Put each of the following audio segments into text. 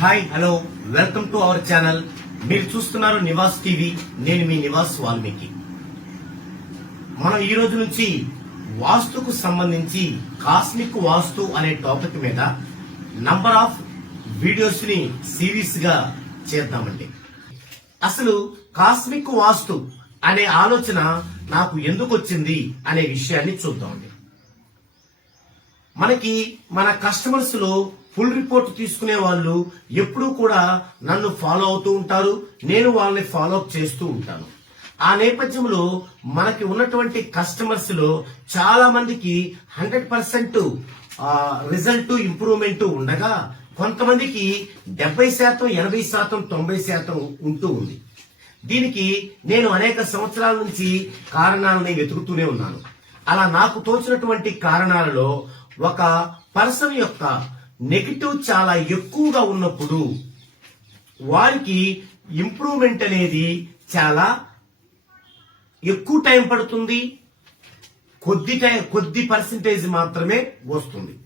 Hi hello welcome to our channel మీరు చూస్తున్నారు Nivas TV. నేను మీ నివాస్ వాల్మీకి. మనం ఈ రోజు నుంచి వాస్తుకు సంబంధించి కాస్మిక్ వాస్తు అనే టాపిక్ మీద నంబర్ ఆఫ్ వీడియోస్ని సిరీస్గా చేద్దామండి. అసలు కాస్మిక్ వాస్తు అనే ఆలోచన నాకు ఎందుకు వచ్చింది అనే విషయాన్ని చూద్దామండి. మనకి మన కస్టమర్స్లో ఫుల్ రిపోర్ట్ తీసుకునే వాళ్ళు ఎప్పుడూ కూడా నన్ను ఫాలో అవుతూ ఉంటారు నేను వాళ్ళని ఫాలో అప్ చేస్తూ ఉంటాను. ఆ నేపథ్యంలో మనకి ఉన్నటువంటి కస్టమర్స్లో చాలా మందికి హండ్రెడ్ పర్సెంట్ రిజల్ట్ ఇంప్రూవ్మెంట్ ఉండగా కొంతమందికి డెబ్బై శాతం ఎనభై శాతం తొంభై శాతం ఉంటూ ఉంది. దీనికి నేను అనేక సంవత్సరాల నుంచి కారణాలని వెతుకుతూనే ఉన్నాను. అలా నాకు తోచినటువంటి కారణాలలో ఒక పర్సన్ యొక్క నెగిటివ్ చాలా ఎక్కువగా ఉన్నప్పుడు వారికి ఇంప్రూవ్మెంట్ అనేది చాలా ఎక్కువ టైం పడుతుంది. కొద్ది టైం కొద్ది పర్సంటేజ్ మాత్రమే వస్తుంది.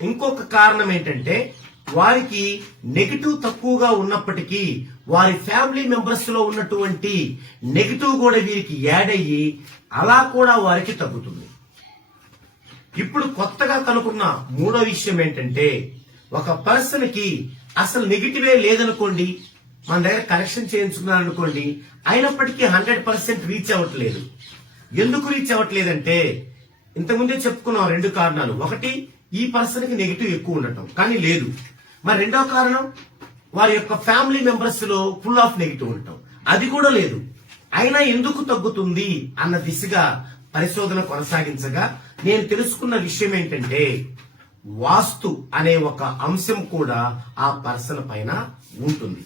ఇంకొక కారణం ఏంటంటే వారికి నెగిటివ్ తక్కువగా ఉన్నప్పటికీ వారి ఫ్యామిలీ మెంబర్స్లో ఉన్నటువంటి నెగిటివ్ కూడా వీరికి యాడ్ అయ్యి అలా కూడా వారికి తగ్గుతుంది. ఇప్పుడు కొత్తగా కనుక్కున్న మూడో విషయం ఏంటంటే ఒక పర్సన్కి అసలు నెగిటివే లేదనుకోండి మన దగ్గర కరెక్షన్ చేయించుకున్నాను అనుకోండి అయినప్పటికీ హండ్రెడ్ పర్సెంట్ రీచ్ అవ్వట్లేదు. ఎందుకు రీచ్ అవ్వట్లేదంటే ఇంతకుముందే చెప్పుకున్నాం రెండు కారణాలు. ఒకటి ఈ పర్సన్కి నెగిటివ్ ఎక్కువ ఉండటం. కానీ లేదు. మరి రెండో కారణం వారి యొక్క ఫ్యామిలీ మెంబర్స్లో ఫుల్ ఆఫ్ నెగిటివ్ ఉండటం. అది కూడా లేదు. అయినా ఎందుకు తగ్గుతుంది అన్న దిశగా పరిశోధన కొనసాగించగా నేను తెలుసుకున్న విషయం ఏంటంటే వాస్తు అనే ఒక అంశం కూడా ఆ పర్సన్ పైన ఉంటుంది.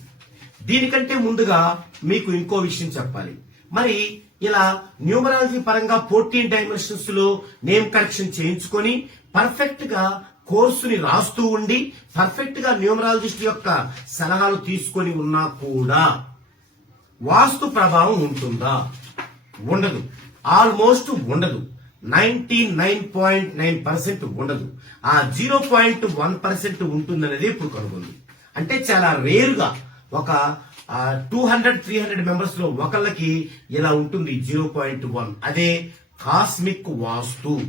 దీనికంటే ముందుగా మీకు ఇంకో విషయం చెప్పాలి. మరి ఇలా న్యూమరాలజీ పరంగా ఫోర్టీన్ డైమెన్షన్స్లో నేమ్ కరెక్షన్ చేయించుకొని పర్ఫెక్ట్గా కోర్సుని రాస్తూ ఉండి పర్ఫెక్ట్గా న్యూమరాలజిస్ట్ యొక్క సలహాలు తీసుకొని ఉన్నా కూడా వాస్తు ప్రభావం ఉంటుందా? ఉండదు. ఆల్మోస్ట్ ఉండదు. Ninety nine point nine percent ఉండదు. ఆ జీరో పాయింట్ వన్ పర్సెంట్ ఉంటుందనేది ఇప్పుడు కనుగొంది. అంటే చాలా రేరుగా ఒక టూ హండ్రెడ్ త్రీ హండ్రెడ్ మెంబర్స్లో ఒకళ్ళకి ఇలా ఉంటుంది జీరో పాయింట్ వన్. అదే కాస్మిక్ వాస్తు.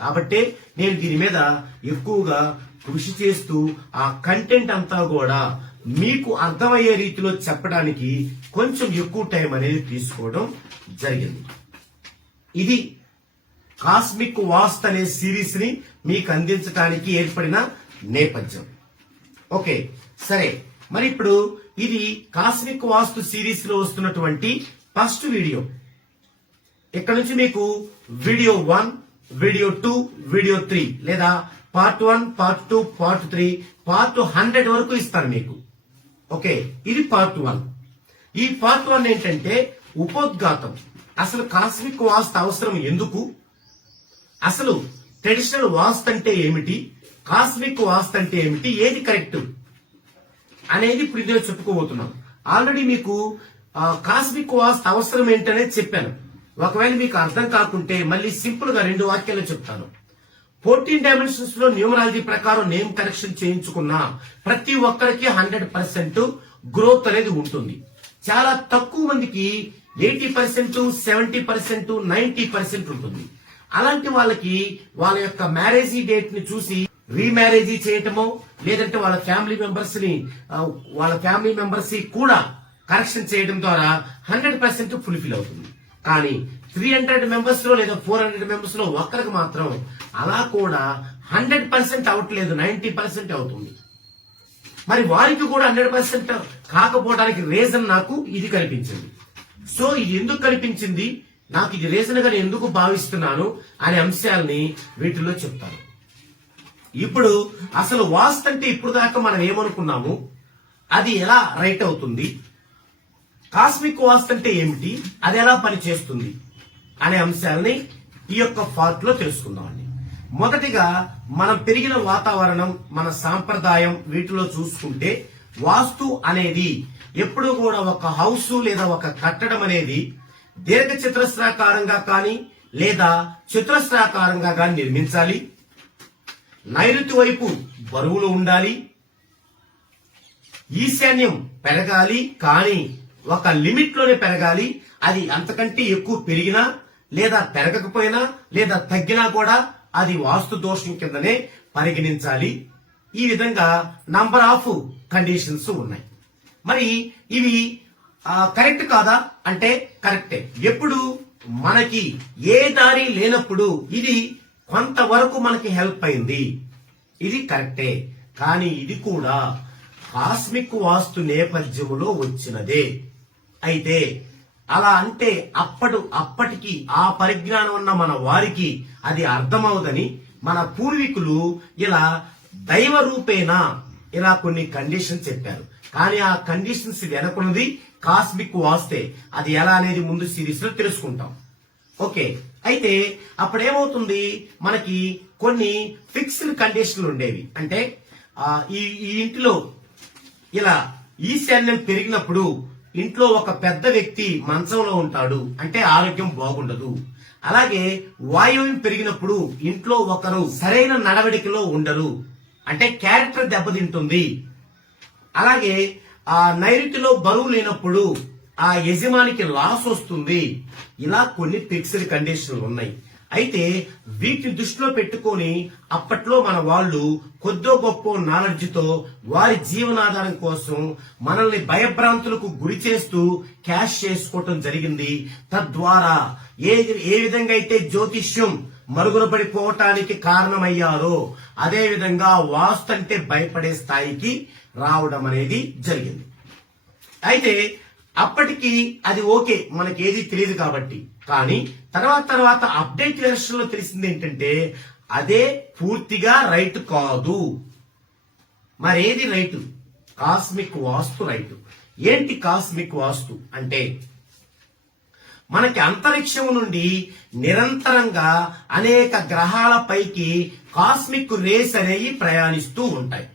కాబట్టి నేను దీని మీద ఎక్కువగా కృషి చేస్తూ ఆ కంటెంట్ అంతా కూడా మీకు అర్థమయ్యే రీతిలో చెప్పడానికి కొంచెం ఎక్కువ టైం అనేది తీసుకోవడం జరిగింది. ఇది కాస్మిక్ వాస్త అనే సిరీస్ని మీకు అందించడానికి ఏర్పడిన నేపథ్యం. ఓకే సరే. మరి ఇప్పుడు ఇది కాస్మిక్ వాస్తు సిరీస్లో వస్తున్నటువంటి ఫస్ట్ వీడియో. ఇక్కడ నుంచి మీకు video one video two video three లేదా part one part two part three part hundred వరకు ఇస్తాను మీకు. ఓకే ఇది పార్ట్ వన్. ఈ పార్ట్ వన్ ఏంటంటే ఉపోద్ఘాతం. అసలు కాస్మిక్ వాస్తు అవసరం ఎందుకు? అసలు ట్రెడిషనల్ వాస్తు అంటే ఏమిటి? కాస్మిక్ వాస్తు అంటే ఏమిటి? ఏది కరెక్ట్ అనేది ఇప్పుడు ఇందులో చెప్పుకోబోతున్నాం. ఆల్రెడీ మీకు కాస్మిక్ వాస్తు అవసరం ఏంటనేది చెప్పాను. ఒకవేళ మీకు అర్థం కాకుంటే మళ్ళీ సింపుల్గా రెండు వాక్యాలు చెప్తాను. ఫోర్టీన్ డైమెన్షన్స్లో న్యూమరాలజీ ప్రకారం నేమ్ కరెక్షన్ చేయించుకున్న ప్రతి ఒక్కరికి హండ్రెడ్ పర్సెంట్ గ్రోత్ అనేది ఉంటుంది. చాలా తక్కువ మందికి eighty percent seventy percent ninety percent ఉంటుంది. అలాంటి వాళ్ళకి వాళ్ళ యొక్క మ్యారేజీ డేట్ని చూసి రీమ్యారేజీ చేయటమో లేదంటే వాళ్ళ ఫ్యామిలీ మెంబర్స్ని వాళ్ళ ఫ్యామిలీ మెంబర్స్ కూడా కరెక్షన్ చేయడం ద్వారా హండ్రెడ్ పర్సెంట్ ఫుల్ఫిల్ అవుతుంది. కానీ త్రీ హండ్రెడ్ మెంబర్స్లో లేదా ఫోర్ హండ్రెడ్ మెంబర్స్లో ఒక్కరికి మాత్రం అలా కూడా హండ్రెడ్ పర్సెంట్ అవట్లేదు నైన్టీ పర్సెంట్ అవుతుంది. మరి వారికి కూడా హండ్రెడ్ పర్సెంట్ కాకపోవడానికి రీజన్ నాకు ఇది కనిపించింది. సో ఇది ఎందుకు కనిపించింది? నాకు ఇది రీజన్గా నేను ఎందుకు భావిస్తున్నాను అనే అంశాలని వీటిలో చెప్తాను. ఇప్పుడు అసలు వాస్తు అంటే ఇప్పుడు దాకా మనం ఏమనుకున్నాము? అది ఎలా రైట్ అవుతుంది? కాస్మిక్ వాస్తు అంటే ఏమిటి? అది ఎలా పనిచేస్తుంది? అనే అంశాలని ఈ యొక్క పార్ట్లో తెలుసుకుందామండి మొదటిగా మనం పెరిగిన వాతావరణం మన సాంప్రదాయం వీటిలో చూసుకుంటే వాస్తు అనేది ఎప్పుడూ కూడా ఒక హౌస్ లేదా ఒక కట్టడం అనేది దీర్ఘ చతురస్రాకారంగా కానీ లేదా చతురస్రాకారంగా కానీ నిర్మించాలి. నైరుతి వైపు బరువులు ఉండాలి. ఈశాన్యం పెరగాలి కానీ ఒక లిమిట్లోనే పెరగాలి. అది అంతకంటే ఎక్కువ పెరిగినా లేదా పెరగకపోయినా లేదా తగ్గినా కూడా అది వాస్తు దోషం కిందనే పరిగణించాలి. ఈ విధంగా నంబర్ ఆఫ్ కండిషన్స్ ఉన్నాయి. మరి ఇవి కరెక్ట్ కాదా? అంటే కరెక్టే. ఎప్పుడు? మనకి ఏ దారి లేనప్పుడు ఇది కొంతవరకు మనకి హెల్ప్ అయింది. ఇది కరెక్టే. కానీ ఇది కూడా కాస్మిక్ వాస్తు నేపథ్యములో వచ్చినదే. అయితే అలా అంటే అప్పటి అప్పటికి ఆ పరిజ్ఞానం ఉన్న మన వారికి అది అర్థమవుదని మన పూర్వీకులు ఇలా దైవ రూపేణ ఇలా కొన్ని కండిషన్స్ చెప్పారు. కానీ ఆ కండిషన్స్ వెనకున్నది కాస్మిక్ వాస్తే అది ఎలా అనేది ముందు సిరీస్లో తెలుసుకుంటాం. ఓకే అయితే అప్పుడేమవుతుంది? మనకి కొన్ని ఫిక్స్డ్ కండిషన్లు ఉండేవి. అంటే ఈ ఈ ఇంటిలో ఇలా ఈశాన్యం పెరిగినప్పుడు ఇంట్లో ఒక పెద్ద వ్యక్తి మంచంలో ఉంటాడు. అంటే ఆరోగ్యం బాగుండదు. అలాగే వాయువ్యం పెరిగినప్పుడు ఇంట్లో ఒకరు సరైన నడవడికలో ఉండరు. అంటే క్యారెక్టర్ దెబ్బతింటుంది. అలాగే ఆ నైరుతిలో బరువు లేనప్పుడు ఆ యజమానికి లాస్ వస్తుంది. ఇలా కొన్ని ఫిక్స్డ్ కండిషన్లు ఉన్నాయి. అయితే వీటిని దృష్టిలో పెట్టుకొని అప్పట్లో మన వాళ్ళు కొద్దో గొప్ప నాలెడ్జ్తో వారి జీవనాధారం కోసం మనల్ని భయభ్రాంతులకు గురి చేస్తూ క్యాష్ చేసుకోవటం జరిగింది. తద్వారా ఏ ఏ విధంగా అయితే జ్యోతిష్యం మరుగున పడిపోవటానికి కారణమయ్యారో అదే విధంగా వాస్తుంటే భయపడే స్థాయికి రావడం అనేది జరిగింది. అయితే అప్పటికి అది ఓకే మనకి ఏది తెలియదు కాబట్టి. కానీ తర్వాత తర్వాత అప్డేట్ వెర్షన్లో తెలిసింది ఏంటంటే అదే పూర్తిగా రైట్ కాదు. మరేది రైట్? Cosmic Vastu right. ఏంటి కాస్మిక్ వాస్తు? అంటే మనకి అంతరిక్షం నుండి నిరంతరంగా అనేక గ్రహాల పైకి కాస్మిక్ రేస్ అనేవి ప్రయాణిస్తూ ఉంటాయి.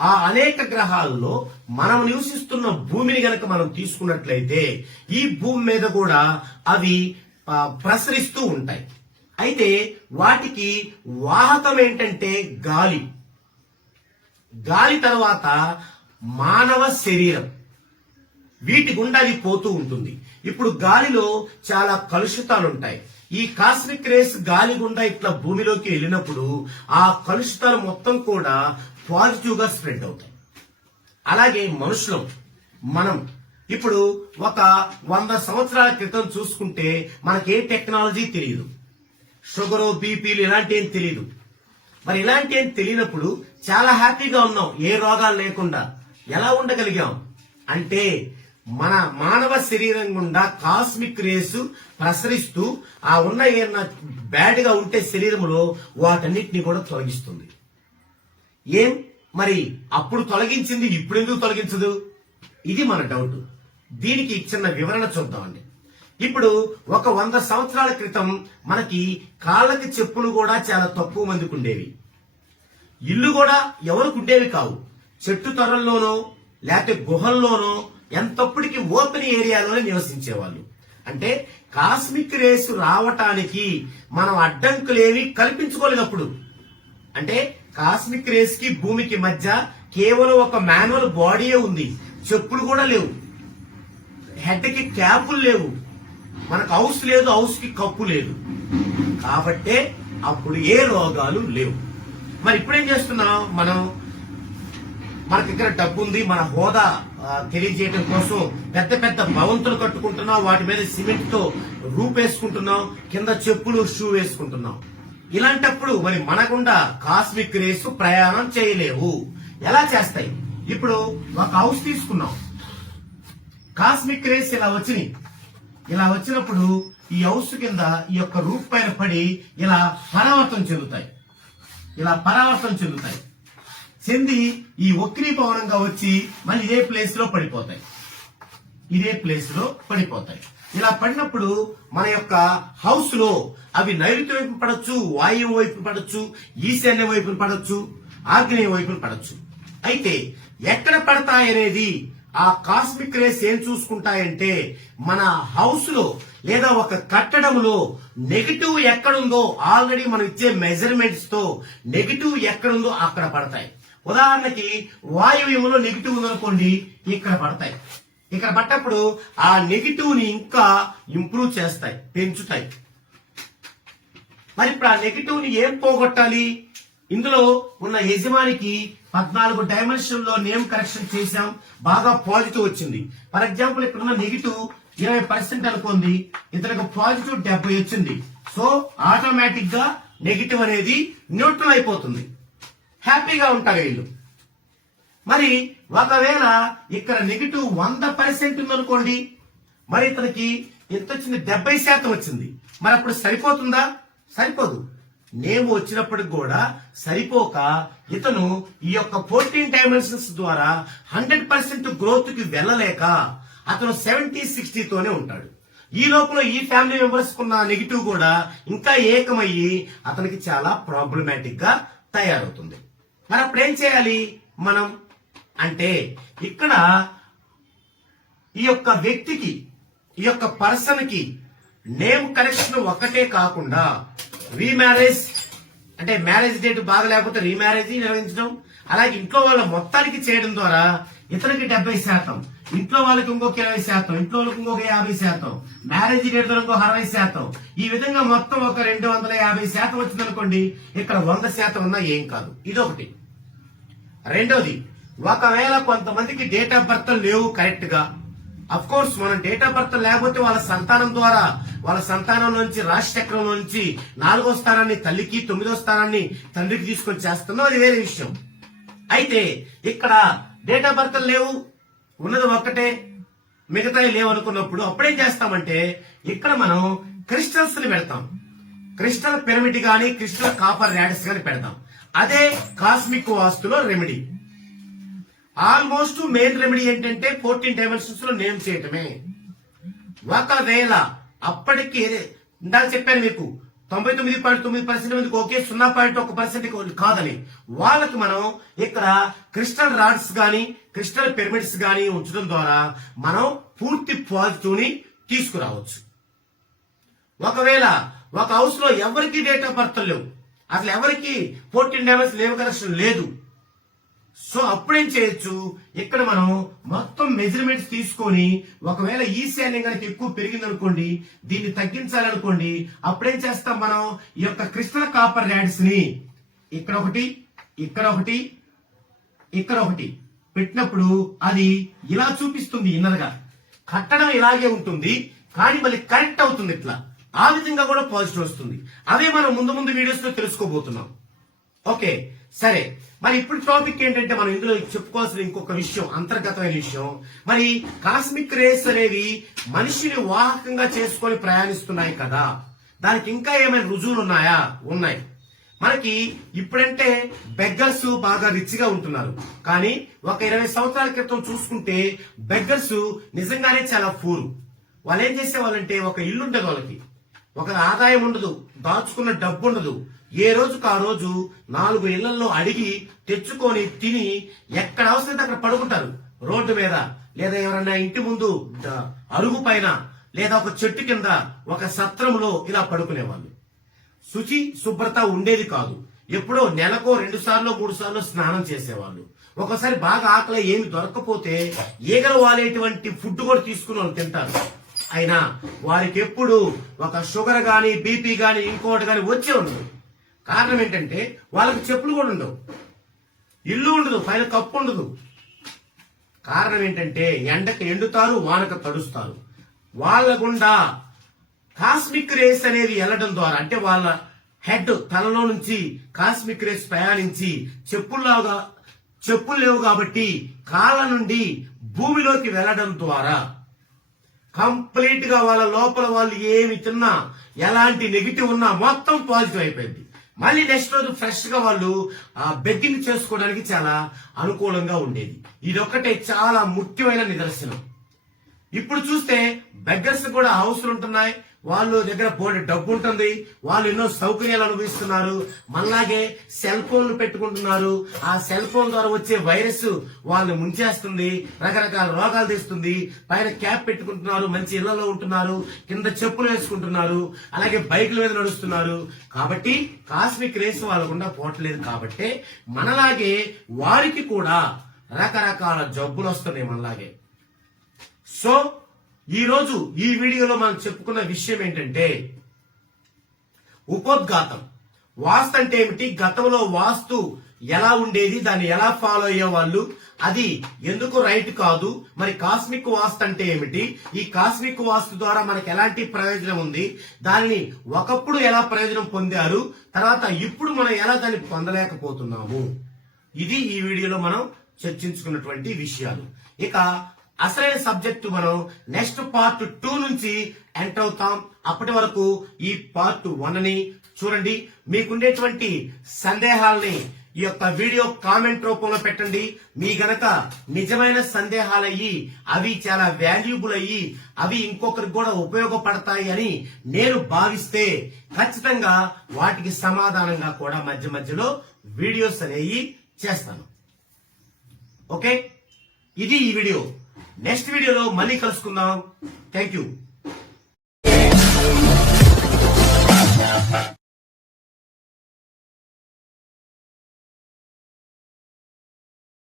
ఆ అనేక గ్రహాల్లో మనం నివసిస్తున్న భూమిని గనక మనం తీసుకున్నట్లయితే ఈ భూమి మీద కూడా అవి ప్రసరిస్తూ ఉంటాయి. అయితే వాటికి వాహకం ఏంటంటే గాలి. గాలి తర్వాత మానవ శరీరం. వీటి గుండా అది పోతూ ఉంటుంది. ఇప్పుడు గాలిలో చాలా కలుషితాలు ఉంటాయి ఈ కాస్మిక్ రేస్ గాలి గుండా ఇట్లా భూమిలోకి వెళ్ళినప్పుడు ఆ కలుషితాలు మొత్తం కూడా పాజిటివ్గా స్ప్రెడ్ అవుతాయి. అలాగే మనుషులం మనం. ఇప్పుడు ఒక వంద సంవత్సరాల క్రితం చూసుకుంటే మనకి ఏ టెక్నాలజీ తెలియదు. షుగరు బీపీలు ఇలాంటి ఏం తెలియదు. మరి ఇలాంటి ఏం తెలియనప్పుడు చాలా హ్యాపీగా ఉన్నాం ఏ రోగాలు లేకుండా. ఎలా ఉండగలిగాం? అంటే మన మానవ శరీరం గుండా కాస్మిక్ రేసు ప్రసరిస్తూ ఆ ఉన్న ఏమన్నా బ్యాడ్గా ఉంటే శరీరంలో వాటన్నిటిని కూడా తొలగిస్తుంది. ఏం? మరి అప్పుడు తొలగించింది ఇప్పుడు ఎందుకు తొలగించదు? ఇది మన డౌట్ దీనికి చిన్న వివరణ చూద్దామండి. ఇప్పుడు ఒక వంద సంవత్సరాల క్రితం మనకి కాళ్ళకి చెప్పులు కూడా చాలా తక్కువ మందికి ఉండేవి. ఇల్లు కూడా ఎవరికి ఉండేవి కావు. చెట్టు తొరల్లోనో లేకపోతే గుహల్లోనో ఎంతప్పటికీ ఓపెన్ ఏరియాలోనే నివసించేవాళ్ళు. అంటే కాస్మిక్ రేసు రావటానికి మనం అడ్డంకులేవి కల్పించుకోలేనప్పుడు. అంటే కాస్మిక్ రేస్కి భూమికి మధ్య కేవలం ఒక మాన్యువల్ బాడీయే ఉంది. చెప్పులు కూడా లేవు. హెడ్కి క్యాపులు లేవు. మనకు హౌస్ లేదు హౌస్కి కప్పు లేదు. కాబట్టే అప్పుడు ఏ రోగాలు లేవు. మరి ఇప్పుడేం చేస్తున్నాం మనం? మన దగ్గర డబ్బు ఉంది మన హోదా తెలియజేయడం కోసం పెద్ద పెద్ద భవంతులు కట్టుకుంటున్నాం వాటి మీద సిమెంట్తో రూపేసుకుంటున్నాం కింద చెప్పులు షూ వేసుకుంటున్నాం. ఇలాంటప్పుడు మరి మనకుండా కాస్మిక్ రేసు ప్రయాణం చేయలేవు. ఎలా చేస్తాయి? ఇప్పుడు ఒక హౌస్ తీసుకున్నాం. కాస్మిక్ రేస్ ఇలా వచ్చినాయి. ఇలా వచ్చినప్పుడు ఈ హౌస్ కింద ఈ యొక్క రూప్ పైన పడి ఇలా పరావర్తనం చెందుతాయి. ఇలా పరావర్తనం చెందుతాయి. చెంది ఈ వక్రీభవనంగా వచ్చి మళ్ళీ ఇదే ప్లేస్లో పడిపోతాయి. ఇదే ప్లేస్లో పడిపోతాయి. ఇలా పడినప్పుడు మన యొక్క హౌస్లో అవి నైరుతి వైపు పడచ్చు వాయువు వైపు పడచ్చు ఈశాన్య వైపు పడచ్చు ఆగ్నేయ వైపు పడచ్చు. అయితే ఎక్కడ పడతాయనేది ఆ కాస్మిక్ రేస్ ఏం చూసుకుంటాయంటే మన హౌస్లో లేదా ఒక కట్టడంలో నెగిటివ్ ఎక్కడుందో ఆల్రెడీ మనం ఇచ్చే మెజర్మెంట్స్తో నెగిటివ్ ఎక్కడుందో అక్కడ పడతాయి. ఉదాహరణకి వాయువ్యంలో నెగిటివ్ ఉందనుకోండి ఇక్కడ పడతాయి. ఇక్కడ పడ్డప్పుడు ఆ నెగిటివ్ని ఇంకా ఇంప్రూవ్ చేస్తాయి పెంచుతాయి. మరి ఇప్పుడు ఆ నెగిటివ్ని ఏం పోగొట్టాలి? ఇందులో ఉన్న యజమానికి పద్నాలుగు డైమెన్షన్లో నేమ్ కరెక్షన్ చేశాం బాగా పాజిటివ్ వచ్చింది. ఫర్ ఎగ్జాంపుల్ ఇక్కడ ఉన్న నెగిటివ్ ఇరవై పర్సెంట్ అనుకోండి ఇతనికి పాజిటివ్ డెబ్బై వచ్చింది. సో ఆటోమేటిక్గా నెగిటివ్ అనేది న్యూట్రల్ అయిపోతుంది. హ్యాపీగా ఉంటారు వీళ్ళు. మరి ఒకవేళ ఇక్కడ నెగిటివ్ వంద పర్సెంట్ ఉందనుకోండి మరి ఇతనికి ఎంత వచ్చింది? డెబ్బై శాతం వచ్చింది. మరి అప్పుడు సరిపోతుందా? సరిపోదు. నేమ్ వచ్చినప్పటికి కూడా సరిపోక ఇతను ఈ యొక్క ఫోర్టీన్ డైమెన్షన్స్ ద్వారా హండ్రెడ్ పర్సెంట్ గ్రోత్కి వెళ్ళలేక అతను సెవెంటీ సిక్స్టీతోనే ఉంటాడు. ఈ లోపల ఈ ఫ్యామిలీ మెంబర్స్ కున్న నెగిటివ్ కూడా ఇంకా ఏకమయ్యి అతనికి చాలా ప్రాబ్లమాటిక్గా తయారవుతుంది. మరి అప్పుడు ఏం చేయాలి? మనం అంటే ఇక్కడ ఈ యొక్క వ్యక్తికి ఈ యొక్క పర్సన్కి నేమ్ కరెక్షన్ ఒకటే కాకుండా రీమ్యారేజ్ అంటే మ్యారేజ్ డేట్ బాగా లేకపోతే రీమ్యారేజ్ నిర్వహించడం అలాగే ఇంట్లో వాళ్ళ మొత్తానికి చేయడం ద్వారా ఇతనికి డెబ్బై శాతం ఇంట్లో వాళ్ళకి ఇంకొక ఇరవై శాతం ఇంట్లో వాళ్ళకి ఇంకొక యాభై శాతం మ్యారేజ్ డేట్ ఇంకొక అరవై శాతం. ఈ విధంగా మొత్తం ఒక రెండు వందల యాభై శాతం వచ్చిందనుకోండి ఇక్కడ వంద శాతం ఉన్నా ఏం కాదు. ఇదొకటి. రెండోది ఒకవేళ కొంతమందికి డేట్ ఆఫ్ బర్త్ లేవు కరెక్ట్గా అఫ్ కోర్స్ మనం డేట్ ఆఫ్ బర్త్ లేకపోతే వాళ్ళ సంతానం ద్వారా వాళ్ళ సంతానం నుంచి రాశి చక్రం నుంచి నాలుగో స్థానాన్ని తల్లికి తొమ్మిదో స్థానాన్ని తండ్రికి తీసుకొని చేస్తున్నాం అది వేరే విషయం. అయితే ఇక్కడ డేట్ ఆఫ్ బర్త్ లేవు. ఉన్నది ఒక్కటే. మిగతాయి లేవు అనుకున్నప్పుడు అప్పుడేం చేస్తామంటే ఇక్కడ మనం క్రిస్టల్స్ని పెడతాం. క్రిస్టల్ పిరమిడ్ గాని క్రిస్టల్ కాపర్ ర్యాడస్ గాని పెడతాం. అదే కాస్మిక్ వాస్తులో రెమెడీ ఆల్మోస్ట్ మెయిన్ రెమెడీ ఏంటంటే ఫోర్టీన్ డైమెన్షన్స్లో నేమ్ చేయటమే. ఒకవేళ అప్పటికి ఇందాక చెప్పాను మీకు తొంభై తొమ్మిది పాయింట్ తొమ్మిది పర్సెంట్ మందికి ఓకే సున్నా పాయింట్ ఒక పర్సెంట్ కాదని వాళ్ళకి మనం ఇక్కడ క్రిస్టల్ రాడ్స్ గాని క్రిస్టల్ పిరమిడ్స్ గాని ఉంచడం ద్వారా మనం పూర్తి పాజిటివ్ని తీసుకురావచ్చు. ఒకవేళ ఒక హౌస్లో ఎవరికి డేట్ ఆఫ్ బర్త్ లేవు అసలు ఎవరికి ఫోర్టీన్ డైమెన్స్ లేవు కనెక్షన్ లేదు. సో అప్పుడేం చేయొచ్చు? ఇక్కడ మనం మొత్తం మెజర్మెంట్స్ తీసుకొని ఒకవేళ ఈశాన్యం కనుక ఎక్కువ పెరిగింది అనుకోండి దీన్ని తగ్గించాలనుకోండి అప్పుడేం చేస్తాం మనం? ఈ యొక్క క్రిస్టల్ కాపర్ ర్యాడ్స్ని ఇక్కడ ఒకటి ఇక్కడ ఒకటి ఇక్కడ ఒకటి పెట్టినప్పుడు అది ఇలా చూపిస్తుంది ఇన్నర్గా కట్టడం ఇలాగే ఉంటుంది కానీ మళ్ళీ కరెక్ట్ అవుతుంది ఇట్లా. ఆ విధంగా కూడా పాజిటివ్ వస్తుంది. అదే మనం ముందు ముందు వీడియోస్లో తెలుసుకోబోతున్నాం. ఓకే సరే. మరి ఇప్పుడు టాపిక్ ఏంటంటే మనం ఇందులో చెప్పుకోవాల్సిన ఇంకొక విషయం అంతర్గతమైన విషయం. మరి కాస్మిక్ రేస్ అనేవి మనిషిని వాహకంగా చేసుకొని ప్రయాణిస్తున్నాయి కదా. దానికి ఇంకా ఏమైనా రుజువులు ఉన్నాయా? ఉన్నాయి. మనకి ఇప్పుడంటే బెగ్గర్స్ బాగా రిచ్గా ఉంటున్నారు. కానీ ఒక ఇరవై సంవత్సరాల క్రితం చూసుకుంటే బెగ్గర్స్ నిజంగానే చాలా ఫూర్ వాళ్ళు ఏం చేసేవాళ్ళంటే ఒక ఇల్లు ఉండదు వాళ్ళకి. ఒక ఆదాయం ఉండదు దాచుకున్న డబ్బు ఉండదు ఏ రోజుకు ఆ రోజు నాలుగు ఇళ్ళలో అడిగి తెచ్చుకొని తిని ఎక్కడ అవసరం అక్కడ పడుకుంటారు? రోడ్డు మీద. లేదా ఎవరన్నా ఇంటి ముందు అరుగు పైన. లేదా ఒక చెట్టు కింద ఒక సత్రంలో ఇలా పడుకునేవాళ్ళు. శుచి శుభ్రత ఉండేది కాదు. ఎప్పుడో నెలకో రెండు సార్లు మూడు సార్లు స్నానం చేసేవాళ్ళు. ఒకసారి బాగా ఆకలి ఏమి దొరకపోతే ఈగలు వాలేటువంటి ఫుడ్ కూడా తీసుకుని వాళ్ళు తింటారు. అయినా వారికి ఎప్పుడు ఒక షుగర్ గాని బీపీ గాని ఇంకోటి గాని వచ్చే ఉండదు కారణం ఏంటంటే వాళ్ళకి చెప్పులు కూడా ఉండవు. ఇల్లు ఉండదు పైన కప్పు ఉండదు. కారణం ఏంటంటే ఎండకు ఎండుతారు వానకు తడుస్తారు. వాళ్ళ గుండా కాస్మిక్ రేస్ అనేది వెళ్ళడం ద్వారా అంటే వాళ్ళ హెడ్ తలలో నుంచి కాస్మిక్ రేస్ ప్రయాణించి చెప్పుల్లాగా చెప్పులు లేవు కాబట్టి కాళ్ళ నుండి భూమిలోకి వెళ్ళడం ద్వారా కంప్లీట్గా వాళ్ళ లోపల వాళ్ళు ఏమి తిన్నా ఎలాంటి నెగిటివ్ ఉన్నా మొత్తం పాజిటివ్ అయిపోయింది. మళ్ళీ నెక్స్ట్ రోజు ఫ్రెష్గా వాళ్ళు ఆ బెగ్గింగ్ చేసుకోవడానికి చాలా అనుకూలంగా ఉండేది. ఇదొక్కటే చాలా ముఖ్యమైన నిదర్శనం. ఇప్పుడు చూస్తే బెగ్గర్స్ కూడా హౌస్లు ఉంటున్నాయి వాళ్ళు దగ్గర బోర్డు డబ్బు ఉంటుంది వాళ్ళు ఎన్నో సౌకర్యాలు అనుభవిస్తున్నారు. మనలాగే సెల్ ఫోన్లు పెట్టుకుంటున్నారు. ఆ సెల్ ఫోన్ ద్వారా వచ్చే వైరస్ వాళ్ళు ముంచేస్తుంది రకరకాల రోగాలు తెస్తుంది. పైన క్యాప్ పెట్టుకుంటున్నారు మంచి ఇళ్ళలో ఉంటున్నారు కింద చెప్పులు వేసుకుంటున్నారు అలాగే బైకుల మీద నడుస్తున్నారు. కాబట్టి కాస్మిక్ రేస్ వాళ్ళకుండా పోవట్లేదు కాబట్టి మనలాగే వారికి కూడా రకరకాల జబ్బులు వస్తున్నాయి మనలాగే సో ఈరోజు ఈ వీడియోలో మనం చెప్పుకున్న విషయం ఏంటంటే ఉపోద్ఘాతం. వాస్తు అంటే ఏమిటి? గతంలో వాస్తు ఎలా ఉండేది? దాన్ని ఎలా ఫాలో అయ్యేవాళ్ళు? అది ఎందుకు రైట్ కాదు? మరి కాస్మిక్ వాస్తు అంటే ఏమిటి? ఈ కాస్మిక్ వాస్తు ద్వారా మనకు ఎలాంటి ప్రయోజనం ఉంది? దానిని ఒకప్పుడు ఎలా ప్రయోజనం పొందారు? తర్వాత ఇప్పుడు మనం ఎలా దాన్ని పొందలేకపోతున్నాము? ఇది ఈ వీడియోలో మనం చర్చించుకున్నటువంటి విషయాలు. ఇక అసలైన సబ్జెక్టు మనం నెక్స్ట్ పార్ట్ టూ నుంచి ఎంటర్ అవుతాం. అప్పటి వరకు ఈ పార్ట్ వన్ని చూడండి. మీకుండేటువంటి సందేహాల్ని ఈ యొక్క వీడియో కామెంట్ రూపంలో పెట్టండి. మీ గనక నిజమైన సందేహాలయ్యి అవి చాలా వాల్యుబుల్ అయ్యి అవి ఇంకొకరికి కూడా ఉపయోగపడతాయి అని నేను భావిస్తే ఖచ్చితంగా వాటికి సమాధానంగా కూడా మధ్య మధ్యలో వీడియోస్ అనేవి చేస్తాను. ఓకే? ఇది ఈ వీడియో. నెక్స్ట్ వీడియోలో మళ్ళీ కలుసుకుందాం. Thank you